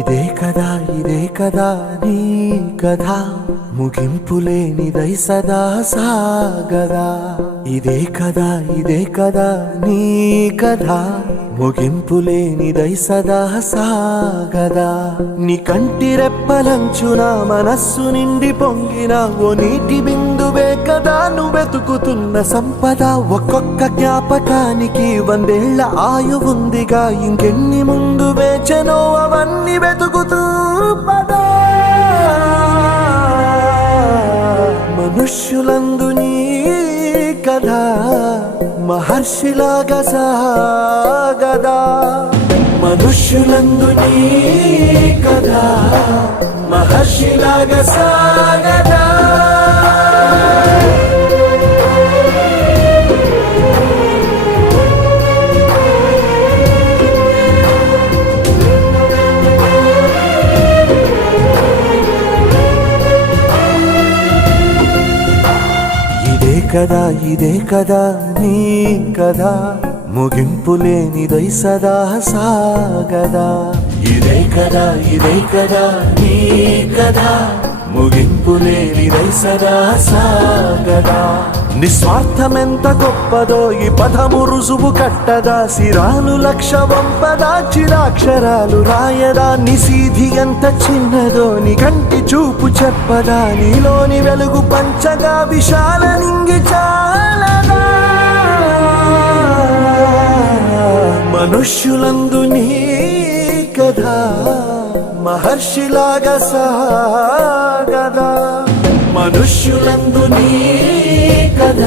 ఇదే కదా నీ కథ ముగింపులేనిదై సదా సాగదా. ఇదే కదా నీ కథ ముగింపులేనిదై సదా సాగదా. నీ కంటి రెప్పలంచున మనస్సు నిండి పొంగిన ఓ నీటి బిందువే కదా నువ్వెతుకుతున్న సంపద. ఒక్కొక్క జ్ఞాపకానికి 100 ఏళ్ల ఆయువుందిగా, ఇంకెన్ని ముందు వేచనో అవన్నీ వెతుకుతూ పదా. మనుష్యులందు నీ కథ మహర్షిలాగా సాగదా. మనుష్యులందు నీ కథ మహర్షిలాగా సాగదా. ఇదే కదా నీ కదా ముగింపులేనిదై సదా సాగదా. ఇదే కదా నీ కదా ముగింపులేనిదై సదా సాగదా. నిస్వార్థమెంత గొప్పదో ఈ పదము రుజువు కట్టదా. సిరాలు 1,00,000 వంపదా, చిరాక్షరాలు రాయదా. నిశీధి ఎంత చిన్నదో నీ కంటి చూపు చెప్పదా. నీలోని వెలుగు పంచగా విశాల నింగి చాలదా. మనుష్యులందు నీ కథ మహర్షిలాగా సాగదా. మనుష్యులందు నీ కథ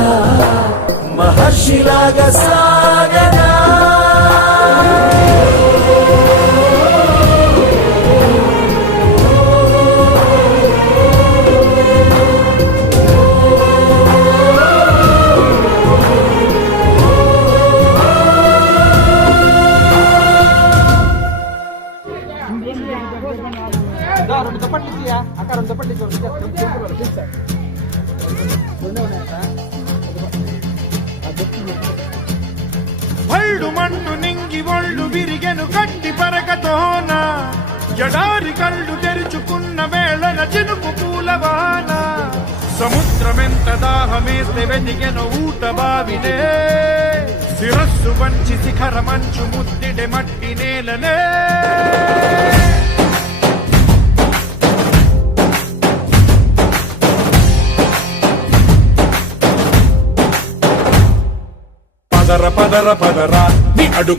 మహర్షిలాగా సాగదా. ఒళ్ళు మಣ್ಣు నింగి ఒళ్ళు విరిగెను గట్టి పరకతోన. ఎడారి కళ్ళు తెరుచుకున్న వేళన చినుకు పూలవాన. సముద్రమెంత దాహమేస్తే వెదిగెను ఊట బావినే. శిరస్సు వంచి శిఖర మంచు ముద్దిడె మట్టి నేలనే. పదర నీ అడుగు